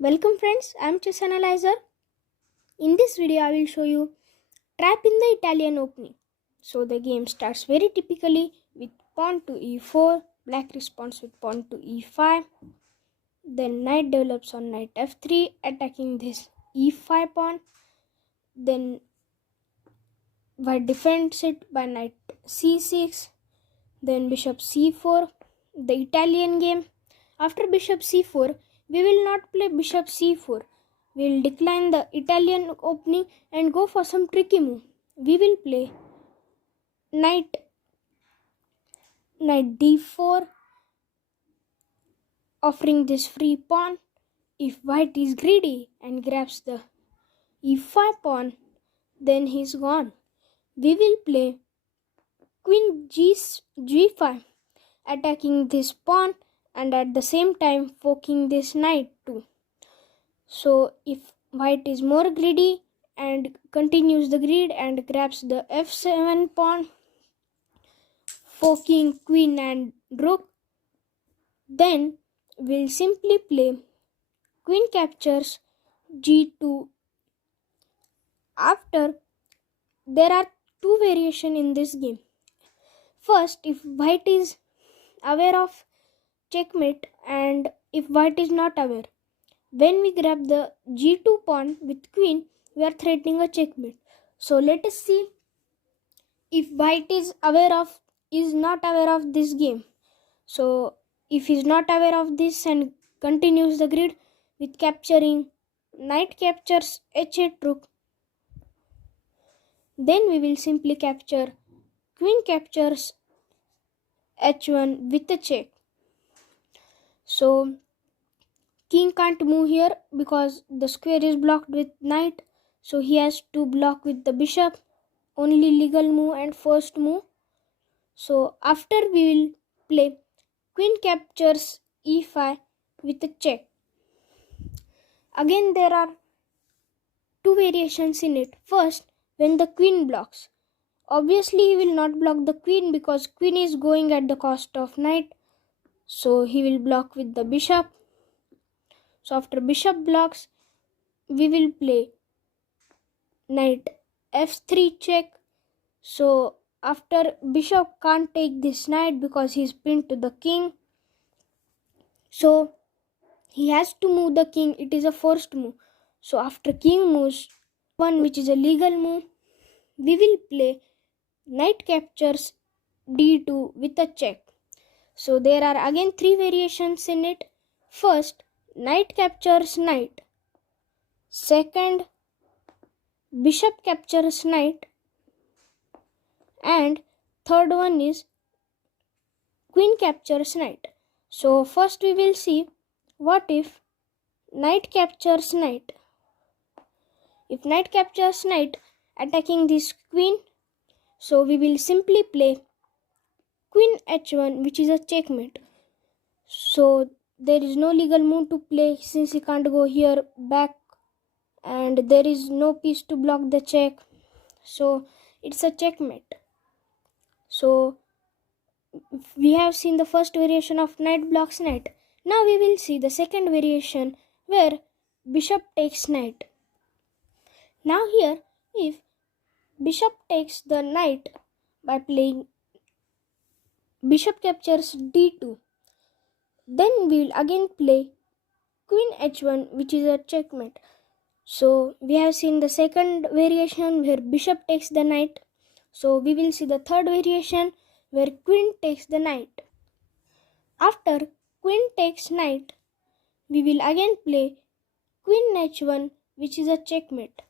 Welcome friends, I am Chess Analyzer. In this video I will show you trap in the Italian opening. So the game starts very typically with pawn to e4, black responds with pawn to e5, then knight develops on knight f3 attacking this e5 pawn, then white defends it by knight c6, then bishop c4. The Italian game, after bishop c4 we will not play bishop c4. We will decline the Italian opening and go for some tricky move. We will play knight d4, offering this free pawn. If white is greedy and grabs the e5 pawn, then he is gone. We will play queen g5, attacking this pawn and at the same time poking this knight too. So if white is more greedy and continues the greed and grabs the f7 pawn, poking queen and rook, then we'll simply play queen captures g2. After, there are two variations in this game. First, if white is aware of checkmate and if white is not aware, when we grab the g2 pawn with queen, we are threatening a checkmate. So let us see if white is not aware of this game. So if he is not aware of this and continues the grid with capturing knight captures h8 rook, then we will simply capture queen captures h1 with a check. So king can't move here because the square is blocked with knight, so he has to block with the bishop, only legal move and first move. So after we will play queen captures e5 with a check. Again there are two variations in it. First, when the queen blocks, obviously he will not block the queen because queen is going at the cost of knight, so he will block with the bishop. So after bishop blocks, we will play knight f3 check. So after bishop can't take this knight because he is pinned to the king, so he has to move the king. It is a forced move. So after king moves one, which is a legal move, we will play knight captures d2 with a check. So there are again three variations in it. First, knight captures knight. Second, bishop captures knight. And third one is queen captures knight. So first we will see what if knight captures knight. If knight captures knight attacking this queen, so we will simply play queen h1, which is a checkmate. So there is no legal move to play since he can't go here back and there is no piece to block the check, so it's a checkmate. So we have seen the first variation of knight blocks knight. Now we will see the second variation where bishop takes knight. Now here, if bishop takes the knight by playing bishop captures d2, then we will again play queen h1, which is a checkmate. So we have seen the second variation where bishop takes the knight. So we will see the third variation where queen takes the knight. After queen takes knight, we will again play queen h1, which is a checkmate.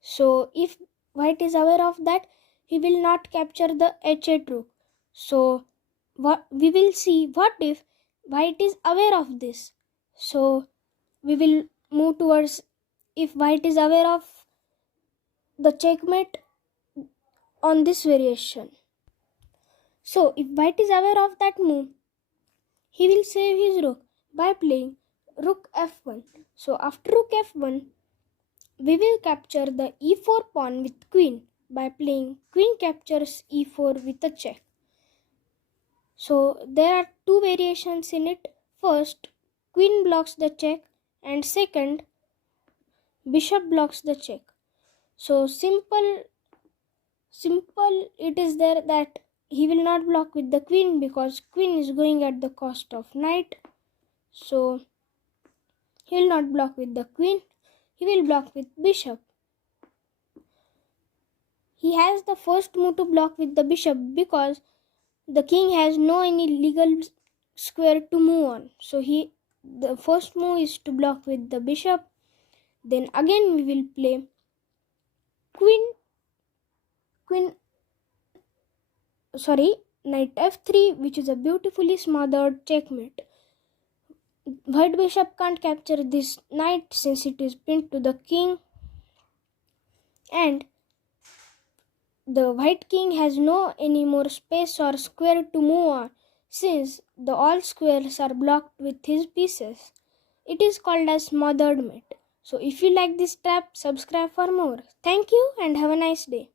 So if white is aware of that, he will not capture the h8 rook. So we will see what if white is aware of this. So we will move towards if white is aware of the checkmate on this variation. So if white is aware of that move, he will save his rook by playing rook f1. So after rook f1, we will capture the e4 pawn with queen by playing queen captures e4 with a check. So there are two variations in it. First, queen blocks the check and second, bishop blocks the check. So simple it is there that he will not block with the queen because queen is going at the cost of knight. So he will not block with the queen, he will block with bishop. He has the first move to block with the bishop because the king has no any legal square to move on. So the first move is to block with the bishop. Then again we will play knight f3, which is a beautifully smothered checkmate. White bishop can't capture this knight since it is pinned to the king, and the white king has no any more space or square to move on since the all squares are blocked with his pieces. It is called as smothered mate. So if you like this trap, subscribe for more. Thank you and have a nice day.